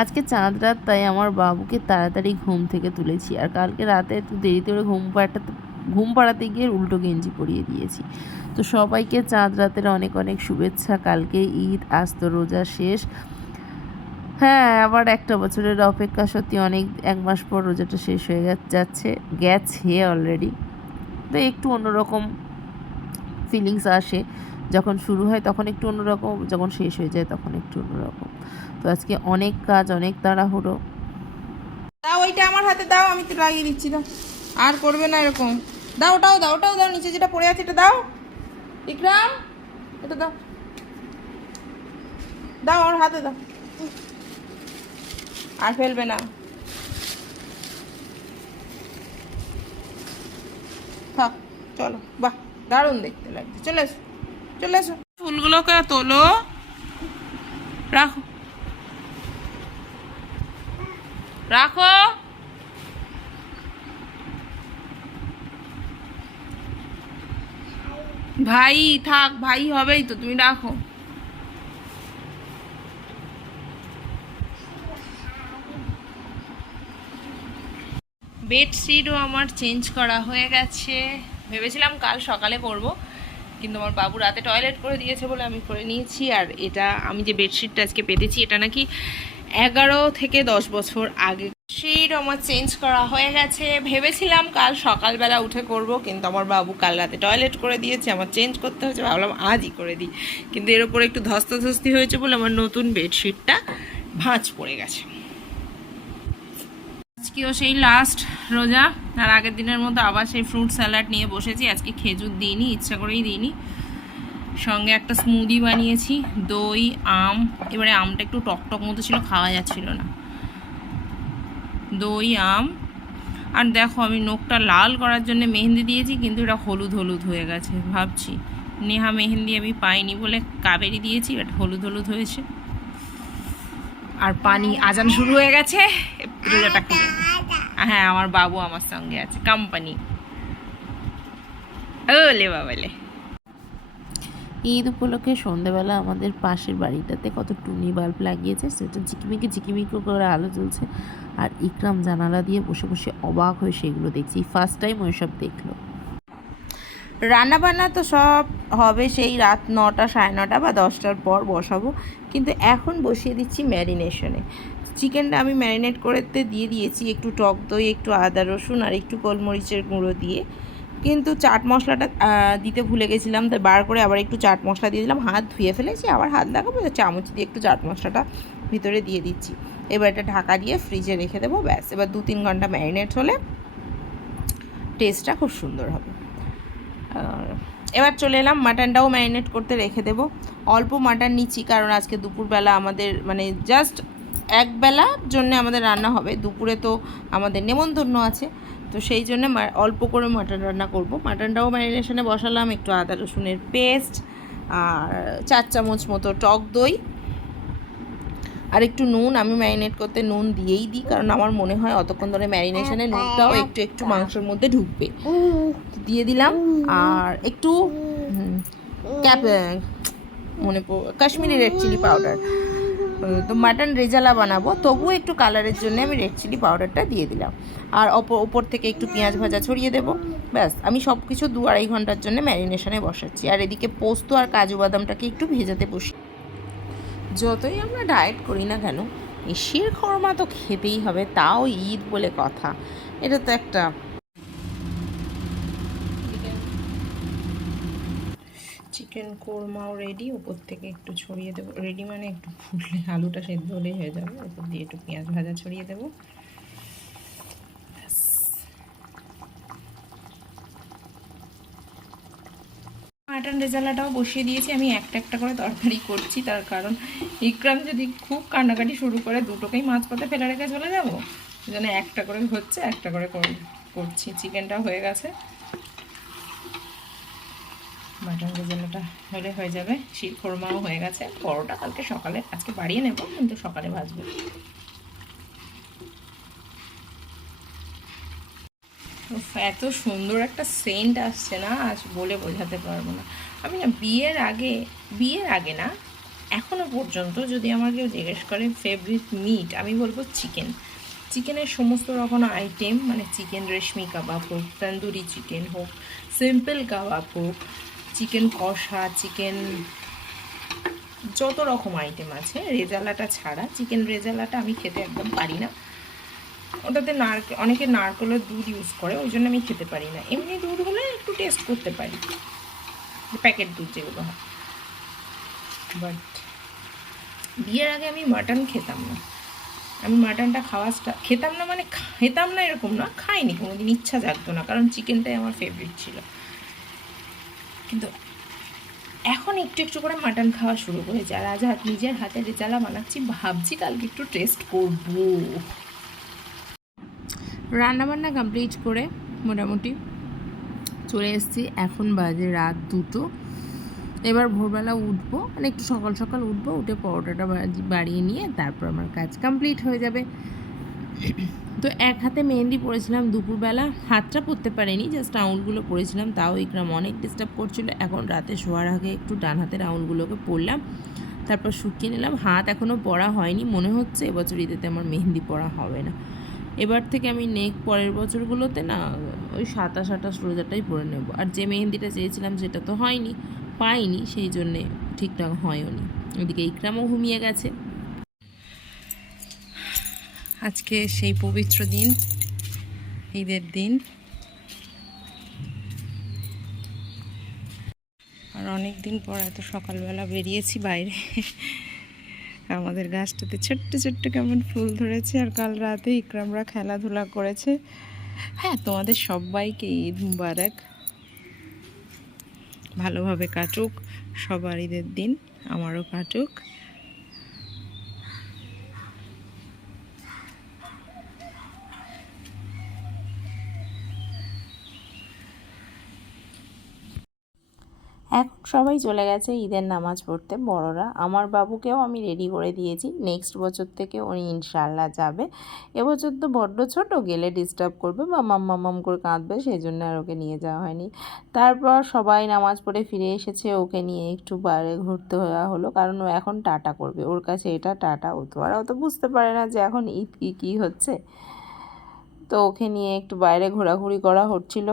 আজকে চাঁদ রাত, তাই আমার বাবুকে তাড়াতাড়ি ঘুম থেকে তুলেছি আর কালকে রাতে একটু দেরিতে করে ঘুম পাড়াতে ঘুম পাড়াতে গিয়ে উল্টো গেঞ্জি পরিয়ে দিয়েছি। তো সবাইকে চাঁদ রাতের অনেক অনেক শুভেচ্ছা, কালকে ঈদ, আজ তো রোজা শেষ। হ্যাঁ আবার একটা বছরের অপেক্ষা, সত্যি অনেক, এক মাস পর রোজাটা শেষ হয়ে যাচ্ছে, গেছে অলরেডি তো একটু অন্যরকম ফিলিংস আসে। যখন শুরু হয় তখন একটু অন্যরকম, যখন শেষ হয়ে যায় তখন একটু অন্যরকম। তো আজকে অনেক কাজ, অনেক তাড়াহুড়ো। দাও ওইটা আমার হাতে, দাও, আমি তো লাগিয়ে দিচ্ছি, দাও। আর করবে না এরকম। দাও, ওটাও দাও ওটাও দাও, নিচে যেটা পড়ে আছে এটা দাও। ইকরাম, এটা দাও। দাও, আমার হাতে দাও। আর ফেলবে না। থাক, চলো, বাহ, দারুণ দেখতে লাগছে। চলে এসো। চলে ফুলগুলোকে তোলো। রাখো। রাখো। ভাই, থাক, ভাই হবেই তো, তুমি রাখো। বেডশিটও আমার চেঞ্জ করা হয়ে গেছে। ভেবেছিলাম কাল সকালে করব কিন্তু আমার বাবু রাতে টয়লেট করে দিয়েছে বলে আমি করে নিয়েছি, আর এটা আমি যে বেডশিটটা আজকে পেতেছি, এটা নাকি এগারো থেকে দশ বছর আগে। শিট আমার চেঞ্জ করা হয়ে গেছে। ভেবেছিলাম কাল সকালবেলা উঠে করব, কিন্তু আমার বাবু কাল রাতে টয়লেট করে দিয়েছে, আমার চেঞ্জ করতে হয়েছে, ভাবলাম আজই করে দিই। কিন্তু এর উপরে একটু ধস্তাধস্তি হয়েছে বলে আমার নতুন বেডশিটটা ভাঁজ পড়ে গেছে। আজকেও সেই লাস্ট রোজা। আর আগের দিনের মতো আবার সেই ফ্রুট স্যালাড নিয়ে বসেছি। আজকে খেজুর দিইনি, ইচ্ছা করেই দিইনি। সঙ্গে একটা স্মুদি বানিয়েছি, দই, আম। এবারে আমটা একটু টকটক মতো ছিল, খাওয়া যাচ্ছিল না। দই, আম। আর দেখো, আমি নখটা লাল করার জন্য মেহেন্দি দিয়েছি, কিন্তু এটা হলুদ হলুদ হয়ে গেছে, ভাবছি। নেহা মেহেন্দি আমি পাইনি বলে কাবেরি দিয়েছি বাট হলুদ হলুদ হয়েছে। আর পানি আজান শুরু হয়ে গেছে রোজাটা খুলে হ্যাঁ আমার বাবু আমার সঙ্গে আছে কোম্পানি ওলে বাবালে। ঈদ উপলক্ষে সন্ধেবেলা আমাদের পাশের বাড়িটাতে কত টুনি বাল্ব লাগিয়েছে, সেটা ঝিকিমিকি ঝিকিমিকি করে আলো জ্বলছে, আর ইকরাম জানালা দিয়ে বসে বসে অবাক হয়ে সেগুলো দেখছি। ফার্স্ট টাইম ওইসব দেখল। রান্না বান্না তো সব হবে সেই রাত নটা সাড়ে নটা বা দশটার পর বসাবো, কিন্তু এখন বসিয়ে দিচ্ছি ম্যারিনেশনে। চিকেনটা আমি ম্যারিনেট করতে দিয়ে দিয়েছি, একটু টক দই, একটু আদা রসুন আর একটু গোলমরিচের গুঁড়ো দিয়ে। কিন্তু চাট মশলাটা দিতে ভুলে গেছিলাম, তাই বার করে আবার একটু চাট মশলা দিয়ে দিলাম। হাত ধুয়ে ফেলেছি, আবার হাত লাগাবো চামচ দিয়ে একটু চাট মশলাটা ভিতরে দিয়ে দিচ্ছি। এবার এটা ঢাকা দিয়ে ফ্রিজে রেখে দেবো, ব্যাস। এবার দু তিন ঘণ্টা ম্যারিনেট হলে টেস্টটা খুব সুন্দর হবে। এবার চলে এলাম মাটনটাও ম্যারিনেট করতে রেখে দেবো। অল্প মাটন নিচ্ছি, কারণ আজকে দুপুরবেলা আমাদের মানে জাস্ট এক বেলার জন্য আমাদের রান্না হবে। দুপুরে তো আমাদের নেমন্তন্ন আছে। তো সেই জন্য অল্প করে মাটন রান্না করব। মাটনটাও ম্যারিনেশনে বসালাম একটু আদা রসুনের পেস্ট আর চার চামচ মতো টক দই। আর একটু নুন আমি ম্যারিনেট করতে নুন দিয়েই দিই কারণ আমার মনে হয় অতক্ষণ ধরে ম্যারিনেশনে নুনটাও একটু একটু মাংসের মধ্যে ঢুকবে। দিয়ে দিলাম। আর একটু ক্যাপ মনে পড় Kashmiri red chilli powder. Mutton rezala বানাবো। তবুও একটু কালারের জন্য আমি রেড চিলি পাউডারটা দিয়ে দিলাম। আর অপর, ওপর থেকে একটু পেঁয়াজ ভাজা ছড়িয়ে দেবো। ব্যাস, আমি সব কিছু দু আড়াই ঘণ্টার জন্য ম্যারিনেশনে বসাচ্ছি। আর এদিকে পোস্ত আর কাজু বাদামটাকে একটু ভেজাতে বসি। যতই আমরা ডায়েট করি না কেন এই শির খরমা তো খেতেই হবে, তাও ঈদ বলে কথা। এটা তো একটা চিকেন কোরমাও রেডি উপর থেকে একটু ছড়িয়ে দেবো। রেডি মানে একটু ফুটলে আলুটা সেদ্ধ হলেই হয়ে যাবে। উপর দিয়ে একটু পেঁয়াজ ভাজা ছড়িয়ে দেবো। মাটন রেজালাটাও বসিয়ে দিয়েছি। আমি একটা একটা করে তরকারি করছি। তার কারণ ইকরাম যদি খুব কান্নাকাটি শুরু করে, দুটোকেই মাছ পথে ফেলে রেখে চলে যাব? সেজন্য একটা করে হচ্ছে, একটা করে কর- করছি। চিকেনটা হয়ে গেছে। মাটন রেজালাটা হলে হয়ে যাবে। শির খোরমাও হয়ে গেছে। পরোটা কালকে সকালে, আজকে বাড়িয়ে নেব, কিন্তু সকালে ভাজবো। এত সুন্দর একটা সেন্ট আসছে না, আজ বলে বোঝাতে পারব না। আমি না বিয়ের আগে বিয়ের আগে না এখনও পর্যন্ত যদি আমার কেউ জিজ্ঞেস করে ফেভারিট মিট আমি বলব চিকেন চিকেনের সমস্ত রকম আইটেম মানে চিকেন রেশমি কাবাব হোক, তন্দুরি চিকেন হোক সিম্পল কাবাব হোক চিকেন কষা, চিকেন যত রকম আইটেম আছে, রেজালাটা ছাড়া চিকেন রেজালাটা আমি খেতে একদম পারি না। ওটাতে নারকেল অনেকে নারকেলের দুধ ইউজ করে, ওই জন্য আমি খেতে পারি না। এমনি দুধ হলে একটু টেস্ট করতে পারি। প্যাকেট দুধ যেগুলো হয়। বাট বিয়ের আগে আমি মাটন খেতাম না। আমি মাটনটা খাওয়া খেতাম না মানে খেতাম না এরকম না, খাইনি, কোনোদিন ইচ্ছা জাগতো না, কারণ চিকেনটাই আমার ফেভারিট ছিল। কিন্তু এখন একটু একটু করে মাটন খাওয়া শুরু করেছি আর আজ হাত নিজের হাতে রেজালা বানাচ্ছি, ভাবছি কালকে একটু টেস্ট করব। রান্নাবান্না কমপ্লিট করে মোটামুটি চলে এসেছি। এখন বাজে রাত দুটো। এবার ভোরবেলা উঠবো। মানে একটু সকাল সকাল উঠবো, উঠে পরোটাটা বাড়িয়ে নিয়ে তারপর আমার কাজ কমপ্লিট হয়ে যাবে। তো এক হাতে মেহেন্দি পরেছিলাম দুপুরবেলা, হাতটা পরতে পারিনি জাস্ট আউলগুলো পরেছিলাম, তাও ইকরাম অনেক ডিস্টার্ব করছিল। এখন রাতে শোয়ার আগে একটু ডান হাতের আউলগুলোকে পরলাম, তারপর শুকিয়ে নিলাম। হাত এখনও পরা হয়নি, মনে হচ্ছে এবছর ঈদেতে আমার মেহেন্দি পরা হবে না। এবার থেকে আমি নেক পরের বছরগুলোতে না ওই সাতাশ আঠাশ রোজাটাই পরে নেব। আর যে মেহেন্দিটা চেয়েছিলাম সেটা তো হয়নি, পাইনি, সেই জন্যে ঠিকঠাক হয়ওনি। ওদিকে ইকরামও ঘুমিয়ে গেছে। আজকে সেই পবিত্র দিন, ঈদের দিন। আর অনেক দিন পর এত সকালবেলা বেরিয়েছি বাইরে। আমাদের গাছটাতে ছোট্ট ছোট্ট কেমন ফুল ধরেছে আর কাল রাতে ইকরামরা খেলাধুলা করেছে। হ্যাঁ তোমাদের সবাইকে ঈদ মুবারক। ভালোভাবে কাটুক, সবার ঈদের দিন আমারও কাটুক। এখন সবাই চলে গেছে ঈদের নামাজ পড়তে, বড়রা। আমার বাবুকেও আমি রেডি করে দিয়েছি। নেক্সট বছর থেকে উনি ইনশাল্লাহ যাবে। এবছর তো বড্ড ছোট, গেলে ডিস্টার্ব করবে, বা মাম মাম করে কাঁদবে সেই জন্য আর ওকে নিয়ে যাওয়া হয়নি। তারপর সবাই নামাজ পড়ে ফিরে এসেছে, ওকে নিয়ে একটু বাইরে ঘুরতে হওয়া হলো, কারণ ও এখন টাটা করবে। ওর কাছে এটা টাটা, ও তো আর অত বুঝতে পারে না যে এখন ঈদ কী কী হচ্ছে। তো ওকে নিয়ে একটু বাইরে ঘোরাঘুরি করা হচ্ছিল।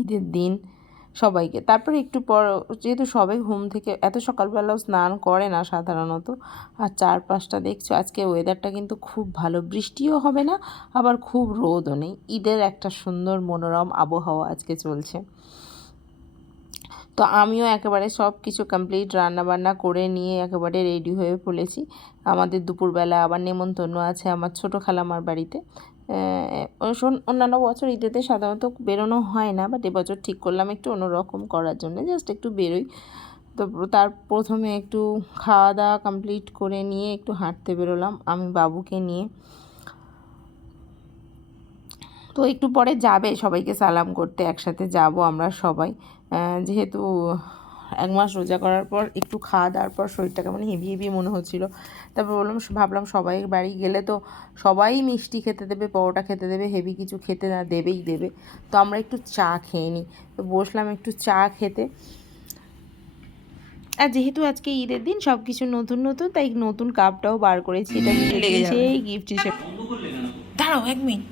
ঈদের দিন সবাইকে। তারপরে একটু পর, যেহেতু সবাই ঘুম থেকে, এত সকালবেলাও স্নান করে না সাধারণত, আর চারপাশটা দেখছ, আজকে ওয়েদারটা কিন্তু খুব ভালো। বৃষ্টিও হবে না, আবার খুব রোদও নেই। ঈদের একটা সুন্দর মনোরম আবহাওয়া আজকে চলছে। তো আমিও একেবারে সব কিছু কমপ্লিট রান্নাবান্না করে নিয়ে একেবারে রেডি হয়ে পড়েছি। আমাদের দুপুরবেলা আবার নেমন্তন্ন আছে আমার ছোটো খালামার বাড়িতে। অন্যান্য বছর ঈদেতে সাধারণত বেরোনো হয় না বাট এবছর ঠিক করলাম একটু অন্যরকম করার জন্য জাস্ট একটু বেরোই। তো তার প্রথমে একটু খাওয়া দাওয়া কমপ্লিট করে নিয়ে একটু হাঁটতে বেরোলাম আমি বাবুকে নিয়ে। তো একটু পরে যাবে সবাইকে সালাম করতে, একসাথে যাব আমরা সবাই। যেহেতু এক মাস রোজা করার পর একটু খাওয়া দাওয়ার পর শরীরটা কেমন হেভি হেভি মনে হচ্ছিল। তারপর বললাম ভাবলাম সবাই বাড়ি গেলে তো সবাই মিষ্টি খেতে দেবে পরোটা খেতে দেবে হেভি কিছু খেতে না দেবেই দেবে। তো আমরা একটু চা খেয়ে নিই। তো বসলাম একটু চা খেতে। আর যেহেতু আজকে ঈদের দিন সব কিছু নতুন নতুন তাই নতুন কাপটাও বার করেছি। এটা। সেই গিফট হিসেবে। দাঁড়াও এক মিনিট।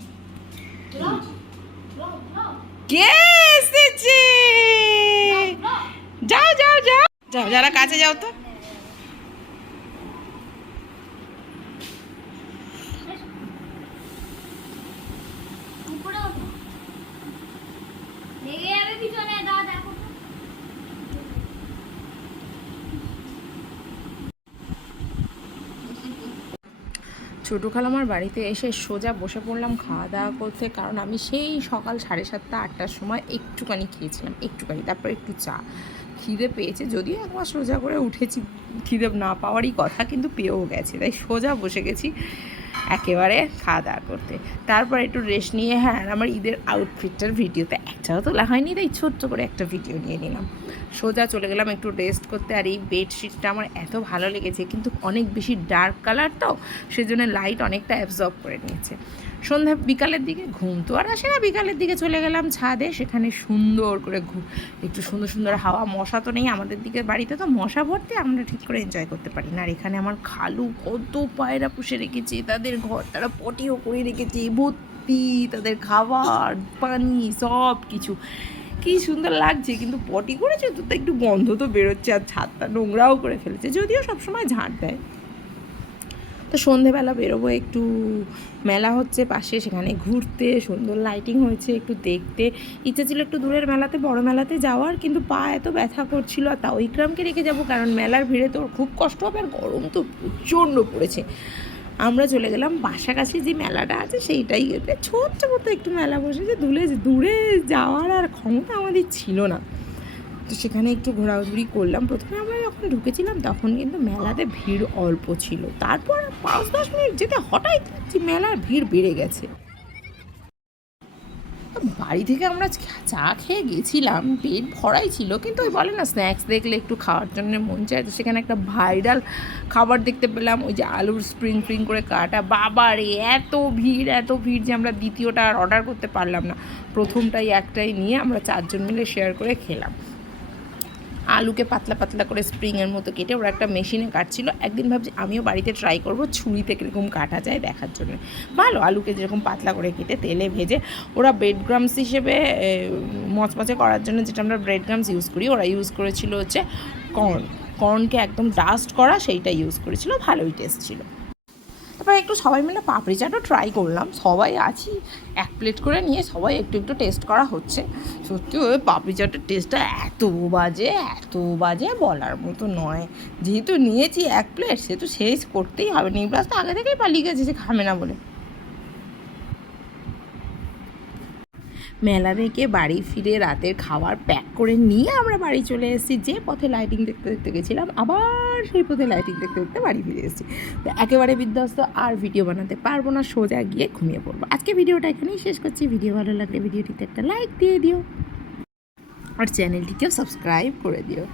কে এসেছে? যাও যাও যাও। যাও যারা কাছে যাও তো। ছোটো খালামার বাড়িতে এসে সোজা বসে পড়লাম খাওয়া দাওয়া করতে কারণ আমি সেই সকাল সাড়ে সাতটা আটটার সময় একটুখানি খেয়েছিলাম একটুখানি তারপর একটু চা। খিদে পেয়েছে। যদিও একবার সোজা করে উঠেছি, খিদে না পাওয়ারই কথা, কিন্তু পেয়েও গেছে। তাই সোজা বসে গেছি একেবারে খাওয়া দাওয়া করতে। তারপর একটু রেস্ট নিয়ে হ্যাঁ আমার ঈদের আউটফিটটার ভিডিওতে একটাও তোলা হয়নি, তাই ছোট্ট করে একটা ভিডিও নিয়ে নিলাম। সোজা চলে গেলাম একটু রেস্ট করতে, আর এই বেডশিটটা আমার এত ভালো লেগেছে, কিন্তু অনেক বেশি ডার্ক কালার তো, সেজন্য লাইট অনেকটা অ্যাবজর্ব করে নিয়েছে। সন্ধ্যা বিকালের দিকে ঘুম তো আর আসে না। বিকালের দিকে চলে গেলাম ছাদে, সেখানে সুন্দর করে একটু সুন্দর সুন্দর হাওয়া, মশা তো নেই আমাদের দিকে বাড়িতে তো, মশা ভর্তি আমরা ঠিক করে এনজয় করতে পারি না। আর এখানে আমার খালু কত পায়রা পুষে রেখেছে, তাদের ঘর তারা পটিও করে রেখেছে, ভর্তি, তাদের খাবার, পানি সব কিছু কি সুন্দর লাগছে, কিন্তু পটি করেছে তো তো একটু গন্ধ তো বেরোচ্ছে আর ছাদটা নোংরাও করে ফেলেছে, যদিও সবসময় ঝাঁট দেয়। তো সন্ধেবেলা বেরোবো, একটু মেলা হচ্ছে পাশে, সেখানে ঘুরতে, সুন্দর লাইটিং হয়েছে, একটু দেখতে। ইচ্ছে ছিল একটু দূরের মেলাতে, বড় মেলাতে যাওয়ার, কিন্তু পা এত ব্যথা করছিল। আর তাও ইকরামকে রেখে যাব, কারণ মেলার ভিড়ে তো খুব কষ্ট হবে, আর গরম তো প্রচণ্ড পড়েছে। আমরা চলে গেলাম বাসাকাছি যে মেলাটা আছে, সেইটাই ছোট্ট মতো একটু মেলা বসেছে, দূরে দূরে যাওয়ার আর ক্ষমতা আমাদের ছিল না। তো সেখানে একটু ঘোরাঘুরি করলাম। প্রথমে আমরা যখন ঢুকেছিলাম, তখন কিন্তু মেলাতে ভিড় অল্প ছিল। তারপর পাঁচ, দশ মিনিট যেতে হঠাৎ দেখছি মেলার ভিড় বেড়ে গেছে। বাড়ি থেকে আমরা চা খেয়ে গেছিলাম, পেট ভরাই ছিল, কিন্তু ওই বলে না স্ন্যাক্স দেখলে একটু খাওয়ার জন্য মন চায়। তো সেখানে একটা ভাইরাল খাবার দেখতে পেলাম, ওই যে আলুর স্প্রিং ফ্রিং করে কাটা। বাবারে এত ভিড় এত ভিড় যে আমরা দ্বিতীয়টা আর অর্ডার করতে পারলাম না। প্রথমটাই একটাই নিয়ে আমরা চারজন মিলে শেয়ার করে খেলাম। আলুকে পাতলা পাতলা করে স্প্রিংয়ের মতো কেটে ওরা একটা মেশিনে কাটছিল। একদিন ভাবছি আমিও বাড়িতে ট্রাই করব, ছুরিতে কীরকম কাটা যায় দেখার জন্য। ভালো, আলুকে যেরকম পাতলা করে কেটে তেলে ভেজে ওরা ব্রেড গ্রামস হিসেবে মচমচে করার জন্য যেটা আমরা ব্রেড গ্রামস ইউজ করি, ওরা ইউজ করেছিল হচ্ছে কর্ন কর্নকে একদম ডাস্ট করা, সেইটা ইউজ করেছিল, ভালোই টেস্ট ছিল। তারপর একটু সবাই মিলে পাপড়ি চাটও ট্রাই করলাম। সবাই আছি, এক প্লেট করে নিয়ে সবাই একটু একটু টেস্ট করা হচ্ছে। সত্যি ওই পাপড়ি চাটের টেস্টটা এত বাজে এত বাজে বলার মতো নয়। যেহেতু নিয়েছি এক প্লেট সেহেতু শেষ করতেই হবে। নিবরাজ তো আগে থেকেই পালিয়ে গেছে যে খাবে না বলে। মেলা থেকে বাড়ি ফিরে রাতের খাবার প্যাক করে নিয়ে আমরা বাড়ি চলে এসেছি। যে পথে লাইটিং দেখতে দেখতে গেছিলাম, আবার সেই পথে লাইটিং দেখতে দেখতে বাড়ি ফিরে এসেছি। তো একেবারে বিধ্বস্ত, আর ভিডিও বানাতে পারব না, সোজা গিয়ে ঘুমিয়ে পড়ব। আজকে ভিডিওটা এখানেই শেষ করছি। ভিডিও ভালো লাগলে ভিডিওটিতে একটা লাইক দিয়ে দিও। আর চ্যানেলটিকেও সাবস্ক্রাইব করে দিও।